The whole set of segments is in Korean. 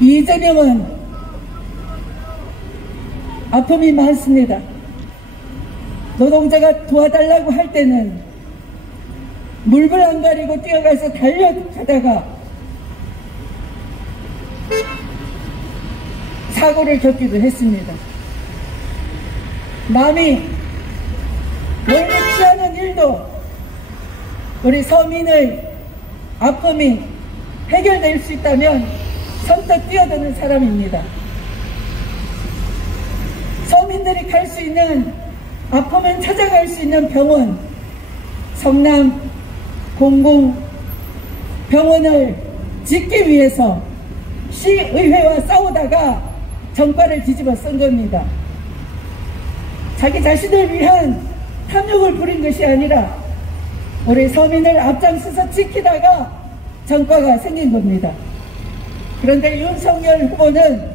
이재명은 아픔이 많습니다. 노동자가 도와달라고 할 때는 물불 안 가리고 뛰어가서 달려가다가 사고를 겪기도 했습니다. 남이 원치 않은 일도 우리 서민의 아픔이 해결될 수 있다면 선뜻 뛰어드는 사람입니다. 서민들이 갈 수 있는, 아프면 찾아갈 수 있는 병원, 성남 공공병원을 짓기 위해서 시의회와 싸우다가 정과를 뒤집어 쓴 겁니다. 자기 자신을 위한 탐욕을 부린 것이 아니라 우리 서민을 앞장서서 지키다가 정과가 생긴 겁니다. 그런데 윤석열 후보는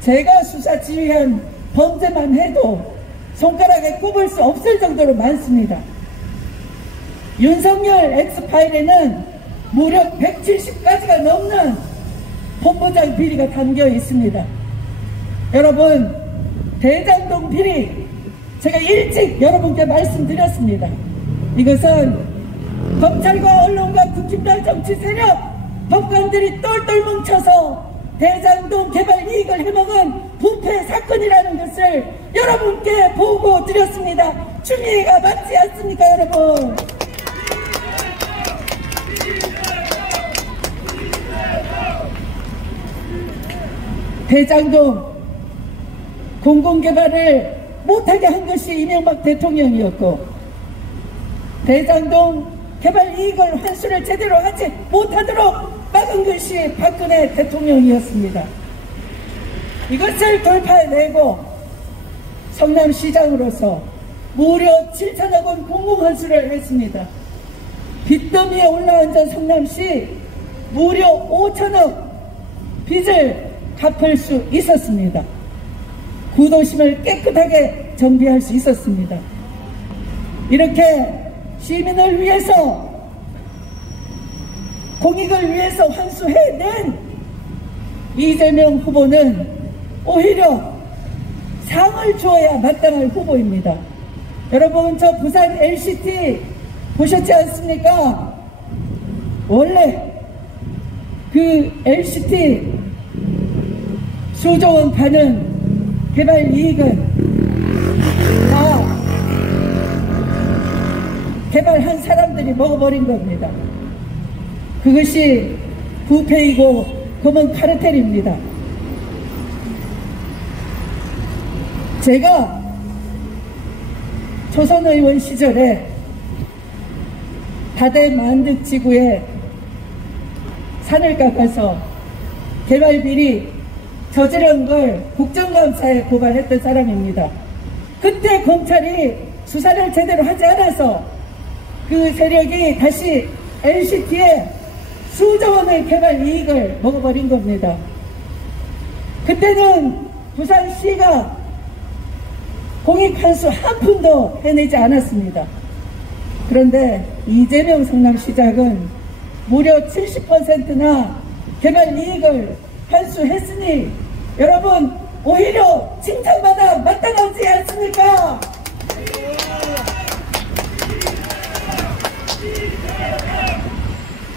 제가 수사 지휘한 범죄만 해도 손가락에 꼽을 수 없을 정도로 많습니다. 윤석열 엑스파일에는 무려 170가지가 넘는 본부장 비리가 담겨 있습니다. 여러분, 대장동 비리 제가 일찍 여러분께 말씀드렸습니다. 이것은 검찰과 언론과 국힘당 정치 세력, 법관들이 똘똘 뭉쳐서 대장동 개발 이익을 해먹은 부패 사건이라는 것을 여러분께 보고 드렸습니다. 추미애가 맞지 않습니까, 여러분? 대장동 공공개발을 못하게 한 것이 이명박 대통령이었고, 대장동 개발 이익을 환수를 제대로 하지 못하도록 막은 것이 박근혜 대통령이었습니다. 이것을 돌파해내고 성남시장으로서 무려 7천억 원 공공환수를 했습니다. 빚더미에 올라앉은 성남시 무려 5천억 빚을 갚을 수 있었습니다. 구도심을 깨끗하게 정비할 수 있었습니다. 이렇게 시민을 위해서, 공익을 위해서 환수해낸 이재명 후보는 오히려 상을 주어야 마땅할 후보입니다. 여러분, 저 부산 LCT 보셨지 않습니까? 원래 그 LCT 수조 원 가는 개발 이익은 다 개발한 사람들이 먹어버린 겁니다. 그것이 부패이고 검은 카르텔입니다. 제가 초선 의원 시절에 다대 만득지구에 산을 깎아서 개발 비리 저지른 걸 국정감사에 고발했던 사람입니다. 그때 검찰이 수사를 제대로 하지 않아서 그 세력이 다시 LCT에 수조 원의 개발 이익을 먹어버린 겁니다. 그때는 부산시가 공익환수 한 푼도 해내지 않았습니다. 그런데 이재명 성남시장은 무려 70%나 개발 이익을 환수했으니 여러분, 오히려 칭찬받아 마땅하지 않습니까?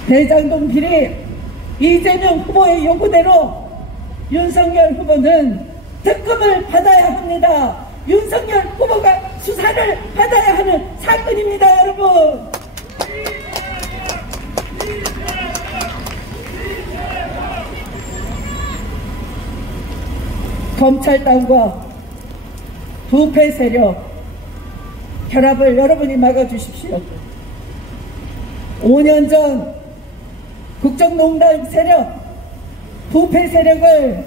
대장동 비리 이재명 후보의 요구대로 윤석열 후보는 특검을 받아야 합니다. 윤석열 후보가 수사를 받아야 하는 사건입니다, 여러분. 검찰당과 부패 세력 결합을 여러분이 막아주십시오. 5년 전 국정농단 세력, 부패 세력을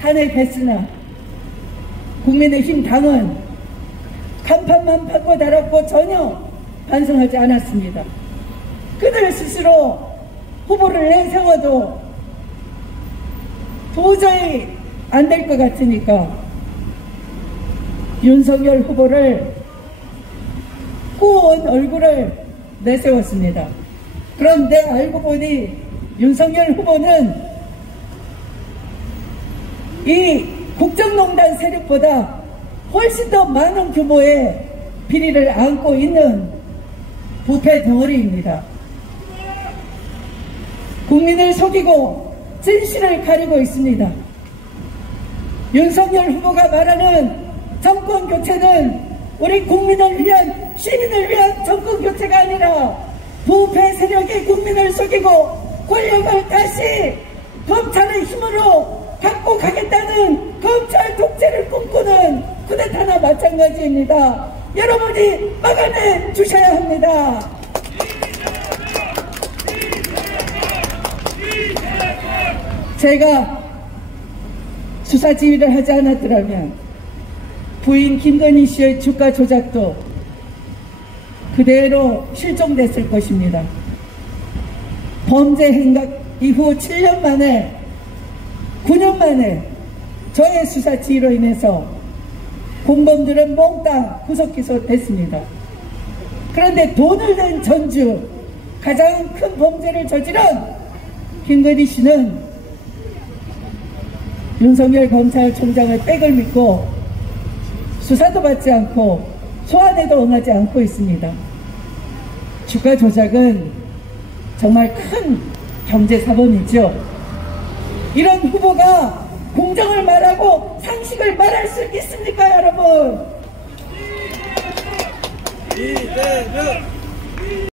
탄핵했으나 국민의힘 당은 간판만 받고 달았고 전혀 반성하지 않았습니다. 그들 스스로 후보를 내세워도 도저히 안 될 것 같으니까 윤석열 후보를 꾸온 얼굴을 내세웠습니다. 그런데 알고 보니 윤석열 후보는 이 국정농단 세력보다 훨씬 더 많은 규모의 비리를 안고 있는 부패 덩어리입니다. 국민을 속이고 진실을 가리고 있습니다. 윤석열 후보가 말하는 정권 교체는 우리 국민을 위한, 시민을 위한 정권 교체가 아니라 부패 세력이 국민을 속이고 권력을 다시 검찰의 힘으로 갖고 가겠다는 검찰 독재를 꿈꾸는 쿠데타나 마찬가지입니다. 여러분이 막아내 주셔야 합니다. 제가 수사 지휘를 하지 않았더라면 부인 김건희 씨의 주가 조작도 그대로 실종됐을 것입니다. 범죄 행각 이후 7년 만에 9년 만에 저의 수사 지휘로 인해서 공범들은 몽땅 구속 기소됐습니다. 그런데 돈을 낸 전주 가장 큰 범죄를 저지른 김건희 씨는 윤석열 검찰총장의 백을 믿고 수사도 받지 않고 소환에도 응하지 않고 있습니다. 주가 조작은 정말 큰 경제사범이죠. 이런 후보가 공정을 말하고 상식을 말할 수 있습니까, 여러분?